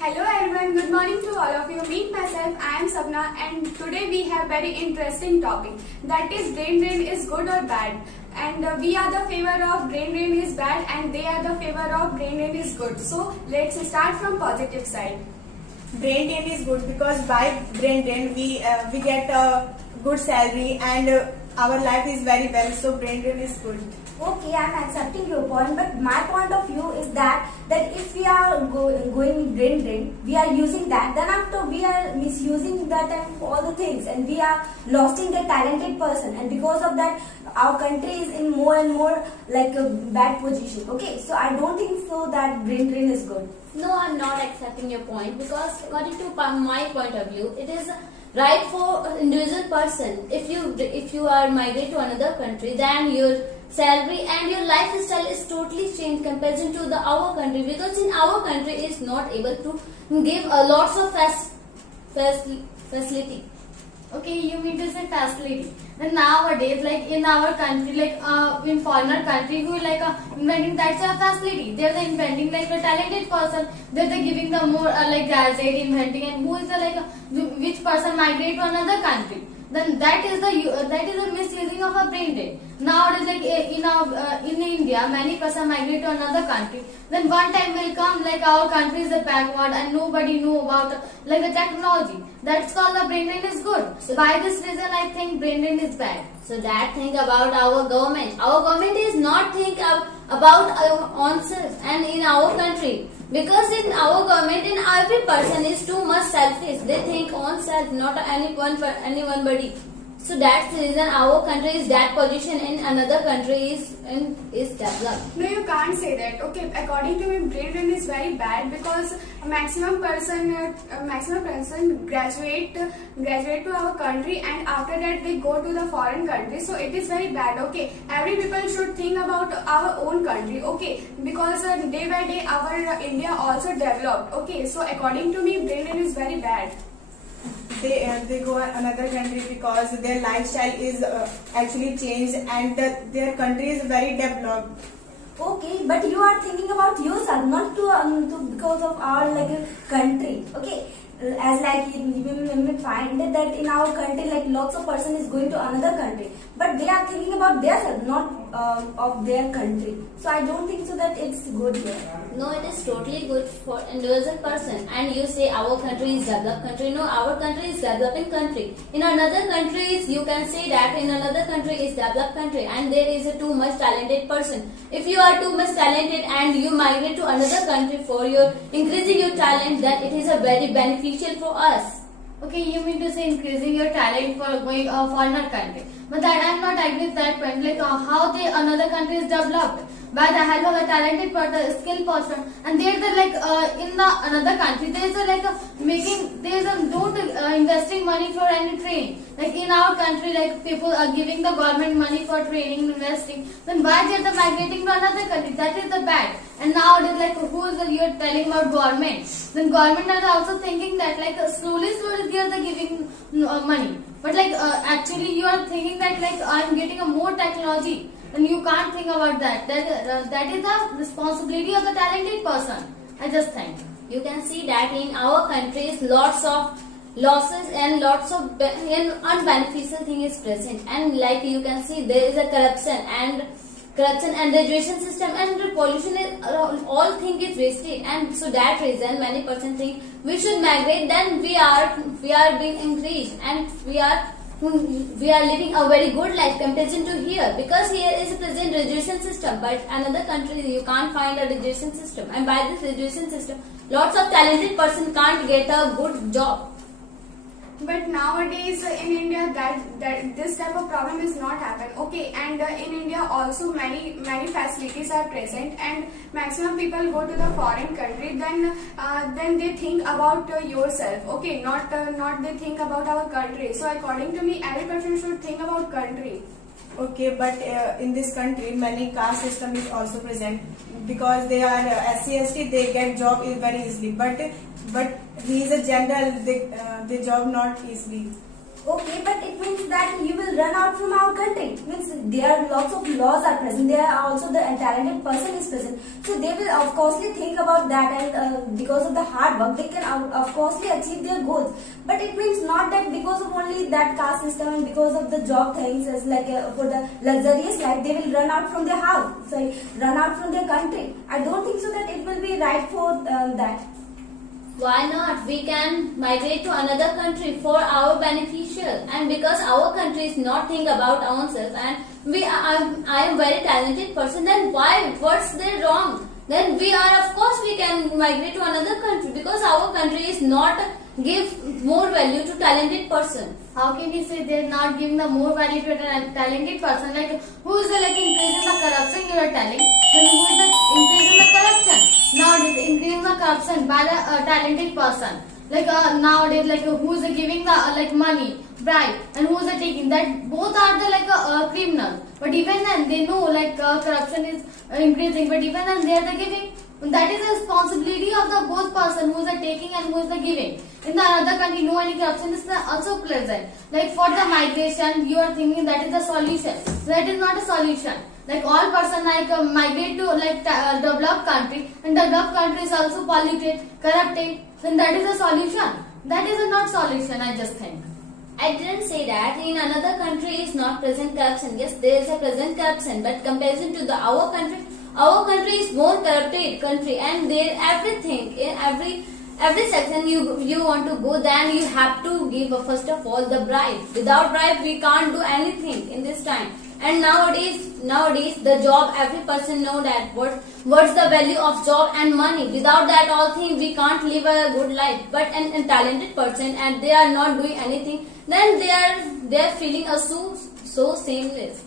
Hello everyone, good morning to all of you. Meet myself, I am Sapna, and today we have very interesting topic, that is brain drain is good or bad. And we are the favor of brain drain is bad and they are the favor of brain drain is good. So let's start from positive side. Brain drain is good because by brain drain we get a good salary and our life is very well. So brain drain is good. Okay, I am accepting your point, but my point of view is that if we are going brain drain, we are using that, then after we are misusing that and all the things, and we are losing the talented person, and because of that, our country is in more and more like a bad position. Okay, so I don't think so that brain drain is good. No, I'm not accepting your point because according to my point of view, it is right for an individual person. If you are migrate to another country, then your salary and your lifestyle is totally changed comparison to our country, because in our country is not able to give a lots of facility. Okay, you mean to say facility. Then nowadays, like in our country, like in foreigner country, who inventing that's a facility. They're the inventing like a talented person. They're the giving the more like graduate inventing, and who is the which person migrate to another country. Then that is the misusing of a brain drain. Nowadays, like in India, many person migrate to another country. Then one time will come like our country is a backward and nobody know about like the technology. That's called the brain drain is good. So by this reason, I think brain drain is bad. So that think about our government. Our government is not think about our own self and in our country. Because in our government, in every person is too much selfish. They think on self, not anyone body. So that's the reason our country is that position in another country is developed. No, you can't say that. Okay, according to me, brain drain is very bad because maximum person graduate to our country and after that they go to the foreign country. So it is very bad. Okay, every people should think about our own country. Okay, because day by day our India also developed. Okay, so according to me, brain drain is very bad. They go another country because their lifestyle is actually changed and their country is very developed. Okay, but you are thinking about yourself, not to because of our country. Okay, as like you may find that in our country like lots of person is going to another country, but they are thinking about themselves, not of their country. So I don't think so that it's good here. No, it is totally good for individual person. And you say our country is developed country. No, our country is developing country. In another countries, you can say that in another country is developed country, and there is a too much talented person. If you are too much talented and you migrate to another country for your increasing your talent, then it is a very beneficial for us. Okay, you mean to say increasing your talent for going foreigner country. But that I am not agree with that point. Like how the another country is developed by the help of a talented person, skilled person, and there's in the another country there's don't investing money for any training. Like in our country, like people are giving the government money for training, investing. Then why they're migrating to another country? That is the bad. And nowadays, like who is you're telling about government? Then government are also thinking that slowly they're giving money. But actually you are thinking that I'm getting a more technology. And you can't think about that. That is the responsibility of the talented person. I just think. You can see that in our countries, lots of losses and lots of unbeneficial thing is present. And like you can see, there is a corruption and the education system and the pollution is all thing is wasted. And so that reason, many persons think we should migrate. Then we are being increased and we are living a very good life comparison to here, because here is a present education system, but another country you can't find a education system, and by this education system lots of talented person can't get a good job. But nowadays in India that this type of problem is not happen. Okay, and in India also many facilities are present and maximum people go to the foreign country. Then they think about yourself. Okay, not they think about our country. So according to me, every person should think about country. Okay, but in this country, many caste system is also present because they are SC/ST. They get job very easily, but he is a general. They job not easily. Okay, but it means that you will run out from our country. It means there are lots of laws are present. There are also the talented person is present. So they will of course think about that, and because of the hard work, they can of course achieve their goals. But it means not that because of only that caste system and because of the job things, as like for the luxurious life, they will run out from their house. Sorry, run out from their country. I don't think so that it will be right for that. Why not? We can migrate to another country for our beneficial, and because our country is not think about ourselves, and I am very talented person. Then why? What's there wrong? Then we are, of course we can migrate to another country because our country is not give more value to talented person. How can you say they're not giving the more value to a talented person? Like who is the like increasing the corruption you are telling? Then who is the increasing the corruption? Nowadays increasing the corruption by the talented person. Like nowadays like who is giving the like money, bribe, and who is taking that? Both are the like criminals. But even then they know like corruption is increasing. But even then they are the giving. That is the responsibility of the both person who is the taking and who is the giving. In the another country, no any corruption is also present. Like for the migration, you are thinking that is the solution. That is not a solution. Like all person like migrate to like developed country, and developed country is also polluted, corrupted. Then that is a solution. That is a not solution. I just think. I didn't say that in another country is not present corruption. Yes, there is a present corruption, but comparison to our country is more corrupted country, and there everything in every section you want to go, then you have to give first of all the bribe. Without bribe, we can't do anything in this time. And nowadays the job, every person know that what's the value of job and money. Without that all thing we can't live a good life. But a talented person and they are not doing anything, then they are feeling so shameless.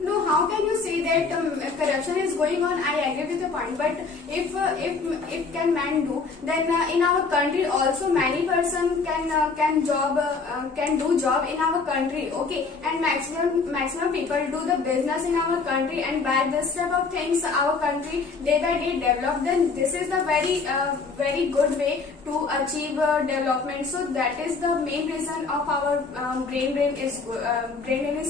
No, how can you say that corruption is going on? I agree with the point, but if can man do, then in our country also many person can do job in our country, okay, and maximum people do the business in our country, and by this type of things our country day by day develop. Then this is the very good way to achieve development. So that is the main reason of our brain drain is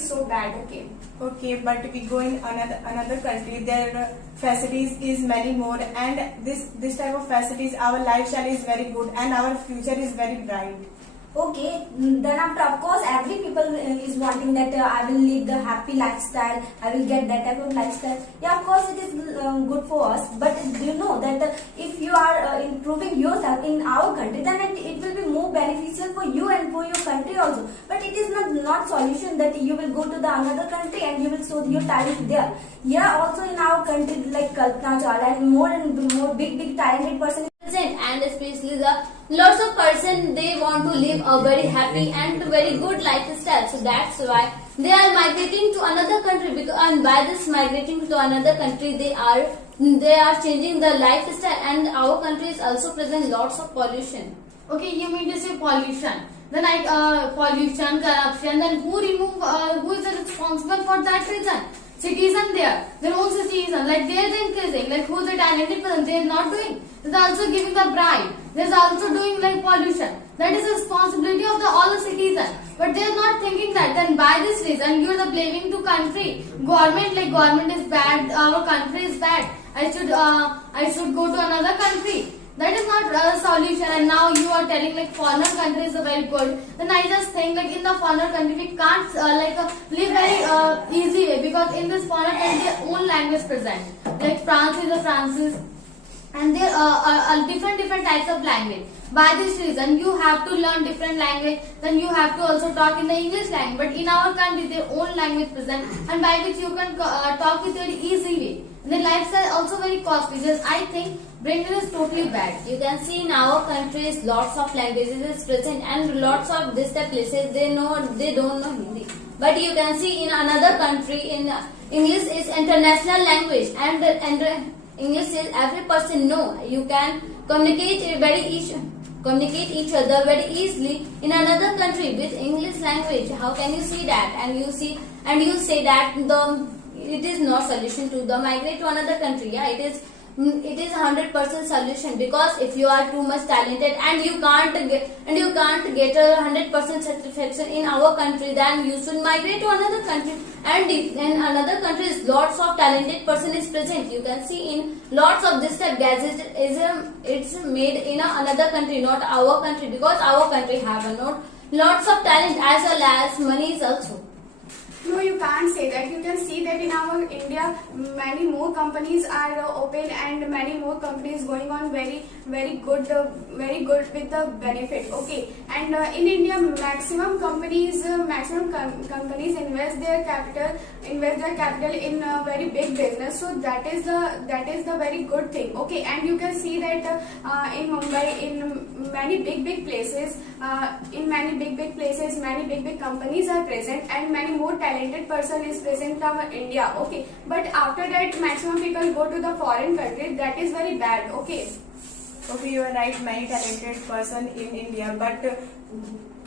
so bad, okay. Okay, but we go in another country, their facilities is many more, and this type of facilities, our lifestyle is very good and our future is very bright. Okay, then after of course every people is wanting that I will live the happy lifestyle, I will get that type of lifestyle. Yeah, of course it is good for us, but do you know that if you are improving yourself in our country, then it will be more beneficial for you and for your country also. But it is not solution that you will go to the another country and you will show your talent there. Yeah, also in our country like Kalpana Chawla and more big talented person. And especially the lots of person, they want to live a very happy and very good lifestyle, so that's why they are migrating to another country, because and by this migrating to another country they are changing the lifestyle, and our country is also present lots of pollution. Okay, you mean to say pollution? Then pollution, corruption. Then who is responsible for that reason? Citizen there, their own citizen, like they are increasing, like who's the talented person, they are not doing. They're also giving the bribe. They're also doing like pollution. That is the responsibility of all the citizens. But they are not thinking that. Then by this reason, you are the blaming to country, government. Like government is bad, our country is bad. I should go to another country. That is not a solution. And now you are telling like foreign country is very good. Then I just think like in the foreign country we can't live very easy way, because in this foreign country their own language present. Like France is a Francis, and there are different types of language. By this reason, you have to learn different language. Then you have to also talk in the English language. But in our country, their own language present, and by which you can talk with very easy way. The lifestyle also very costly. Just I think brain drain is totally bad. You can see in our countries lots of languages is present, and lots of these places they don't know Hindi. But you can see in another country, in English is international language, and English is every person know. You can communicate each other very easily in another country with English language. How can you see that? And you say that it is not solution to the migrate to another country. Yeah, it is it is 100% solution, because if you are too much talented and you can't get a 100% satisfaction in our country, then you should migrate to another country. And if in another countries lots of talented person is present, you can see in lots of this type gadgets it's made in another country, not our country, because our country have a not lots of talent as well as money is also. No, you can't say that. You can see that in our India, many more companies are open and many more companies going on very good with the benefit. Okay, and in India, maximum companies invest their capital in a very big business. So that is the very good thing. Okay, and you can see that in Mumbai, in many big places, many big companies are present and many more talented person is present from India. Okay, but after that maximum people go to the foreign country. That is very bad. Okay. Okay, you are right. Many talented person in India, but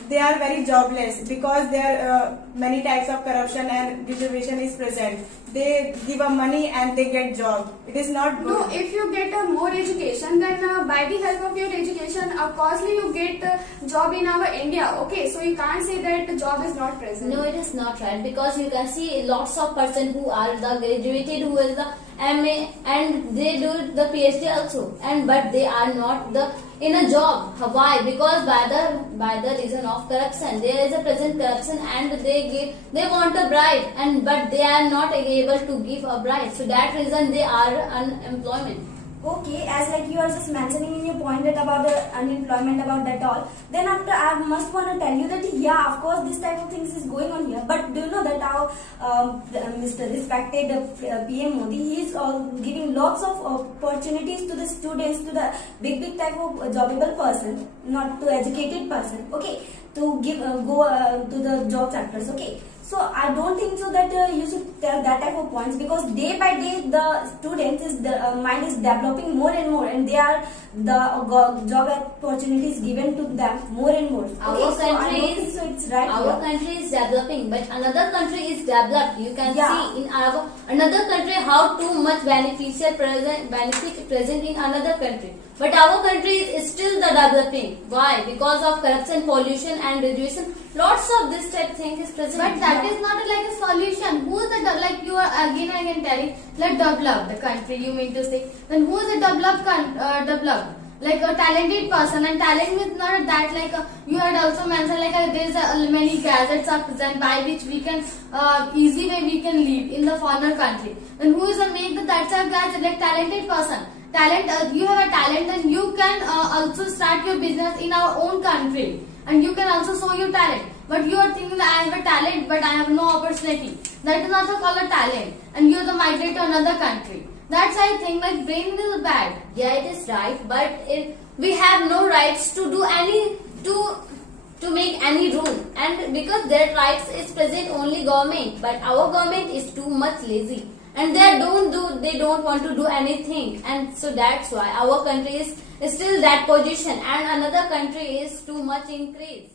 they are very jobless because there are many types of corruption and reservation is present. They give a money and they get job. It is not good. No, if you get more education, then by the help of your education, of course you get job in our India. Okay, so you can't say that the job is not present. No, it is not right, because you can see lots of person who are the graduated, who is the MA, and they do the PhD also, and but they are not in a job. Why? Because by the reason of corruption, there is a present corruption, and they want a bribe, but they are not able to give a bribe. So that reason they are unemployment. Okay, as like you are just mentioning in your point that about the unemployment, about that all, then after I must want to tell you that yeah, of course this type of things is going on here, but do you know that our Mr. respected PM Modi, he is giving lots of opportunities to the students, to the big type of jobbable person, not to educated person, okay, to give go to the job sectors, okay. So I don't think so that you should tell that type of points, because day by day the students mind is developing more and more, and they are the job opportunities given to them more and more. Our Okay, so I country don't is think so it's right. our here. country is developing, but another country is developed. You can Yeah. see in our another country how too much benefit present in another country. But our country is still the developing. Why? Because of corruption, pollution, and reduction. Lots of this type thing is present. But that is not like a solution. Who is the like you are again and again telling, let develop the country, you mean to say. Then who is the developed? Like a talented person, and talent is not that like you had also mentioned like there is many gadgets are present by which we can easy way we can live in the foreign country. And who is the make the that type gadget, like talented person? Talent, you have a talent and you can also start your business in our own country, and you can also show your talent. But you are thinking that I have a talent but I have no opportunity. That is not called a talent, and you are the migrate to another country. That's I think like brain is bad. Yeah, it is right, but we have no rights to do any to make any rule, and because their rights is present only government, but our government is too much lazy, and they don't want to do anything, and so that's why our country is still that position, and another country is too much increase.